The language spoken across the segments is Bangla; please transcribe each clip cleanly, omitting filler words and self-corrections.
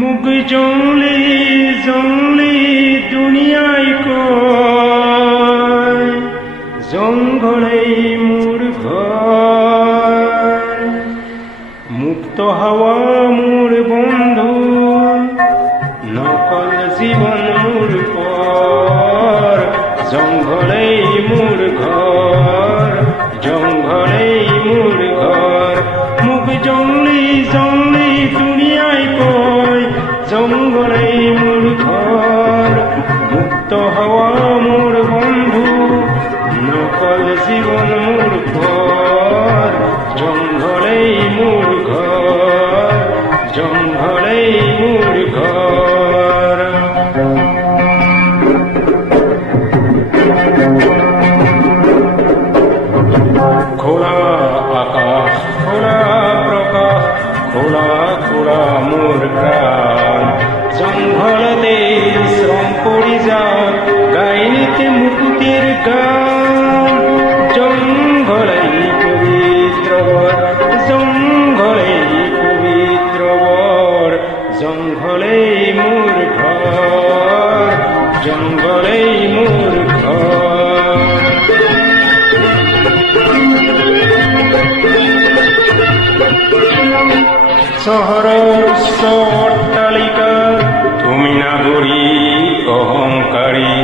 মুখ জংলি জংলি দুনিয়ায় কয় জঙ্গলেই মোর ঘর। মুক্ত হাওয়া মোর বন্ধু, নকল জীবন মোর পর। জঙ্গলেই মোর ঘর, জঙ্গলেই মোর ঘর। মুখ জংলি জংলি দুনিয়ায় কয় জঙ্গলেই মোর ঘর। মুক্ত হাওয়া মোর বন্ধু, নকল জীবন মোর পর। জঙ্গলেই মোর ঘর, জঙ্গলেই মোর ঘর। খোলা আকাশ, খোলা প্রকাশ, খোলা খোলা মোর প্রাণ। জঙ্গলতে শ্রম পড়ি যাক, গাইনিতে মুকুতির গান। জঙ্গলেই পবিত্র বর, জঙ্গলেই পবিত্র বর। জঙ্গলেই মোর ঘর, জঙ্গলেই মোর ঘর। শহরের অট্টালিকা তুমি নাগরিক অহংকারী।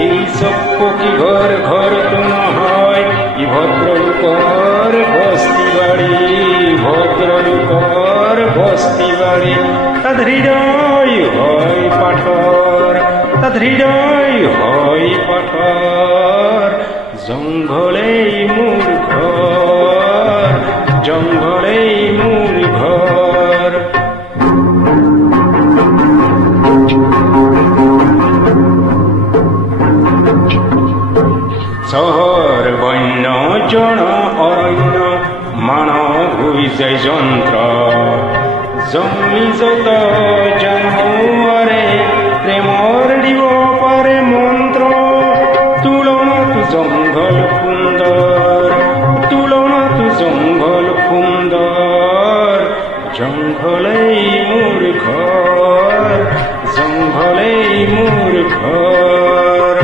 এই সব পকি ঘর ঘর তো না হয়, ই ভদ্রলোকর বস্তি বাড়ি, ভদ্রলোকর বস্তি বাড়ি। তাদের হৃদয় হয় পাথর, তাদের হৃদয় হয় পাথর। জঙ্গলেই মোর ঘর, জঙ্গলেই মোর ঘর। শহর বন্য জন অরণ্য, মানব হইছে যন্ত্র। জমি যত জানুয়ারে প্রেমর দিব পারে মন্ত্র। তুলনা তু জঙ্গল সুন্দর, তুলনা তু জঙ্গল সুন্দর। জঙ্গলেই মোর ঘর, জঙ্গলেই মোর ঘর।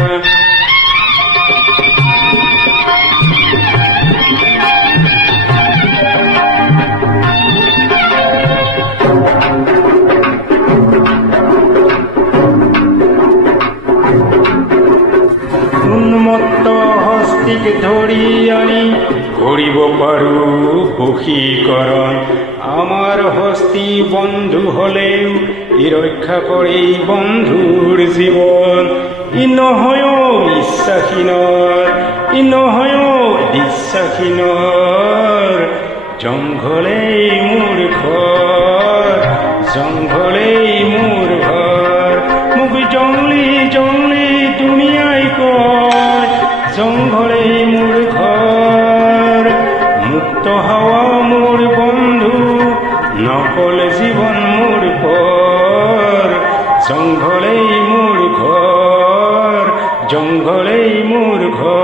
উন্মত্ত হস্তিকে ধরি আনি করিব পারু বশীকরণ। আমার হস্তি বন্ধু হলেও ই রক্ষা করে বন্ধুর জীবন। ই নহয় বিশ্বাসীনৰ, ই নহয় বিশ্বাসীনৰ। জঙ্গলেই মোর ঘর, জঙ্গলেই মোর ঘর। মুখ জংলি জংলি দুনিয়ায় কয় জঙ্গলেই মোর ঘর। মুক্ত হাওয়া মোর বন্ধু, নকল জীবন মোর পর। জঙ্গলেই মোর ঘর, জঙ্গলেই মোর ঘর।